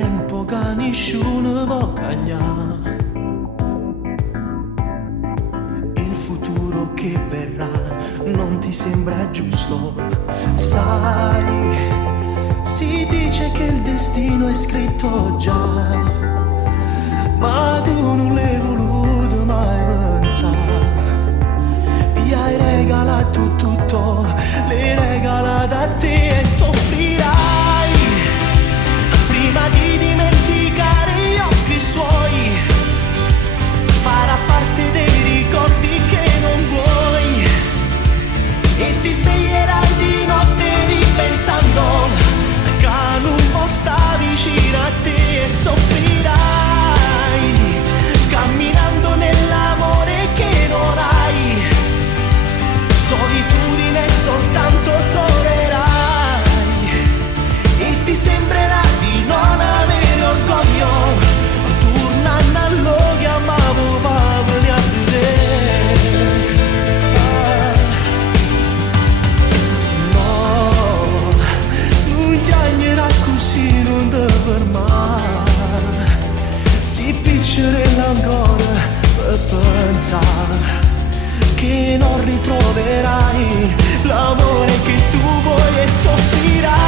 tempo che nessuno può cagnare. Il futuro che verrà non ti sembra giusto. Sai, si dice che il destino è scritto già, ma tu non l'hai voluto mai pensare. Gli hai regalato tutto, l'hai regalato a te e soffrirai prima di dimenticare gli occhi suoi. Farà parte dei ricordi che non vuoi e ti sveglierai di notte ripensando che non può stare vicino a te e soffrirai camminando nell'amore che non hai. Solitudine soltanto troverai e ti sembrerà di non avere orgoglio, tornando a lo chiamavo papà a vedere. No, non chiagnerà così, non ti fermare, si piccerella ancora per pensare che non ritroverai l'amore che tu vuoi e soffrirai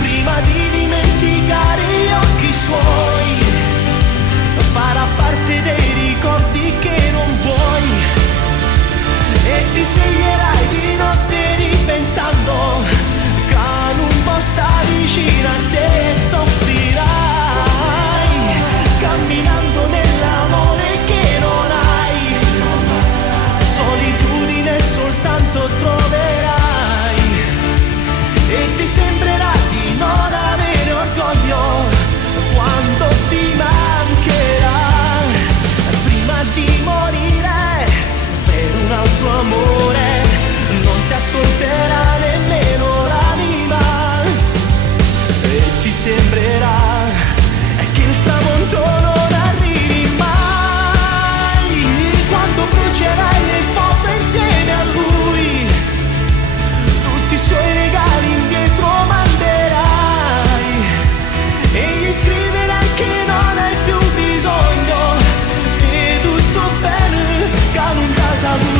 prima di dimenticare gli occhi suoi. Farà parte dei ricordi che non vuoi e ti sveglierai di notte ripensando che non può stare vicino a te e soffrirai camminando nell'amore che non hai. Solitudine soltanto troverai e ti sembrerà di non avere orgoglio quando ti mancherà. Prima di morire per un altro amore non ti ascolterà nemmeno l'anima e ti sembrerà che il tramonto non arrivi mai. Quando brucerai le foto insieme a lui, tutti i suoi regali indietro manderai e gli scriverai che non hai più bisogno e tutto bene che non ti sa tu.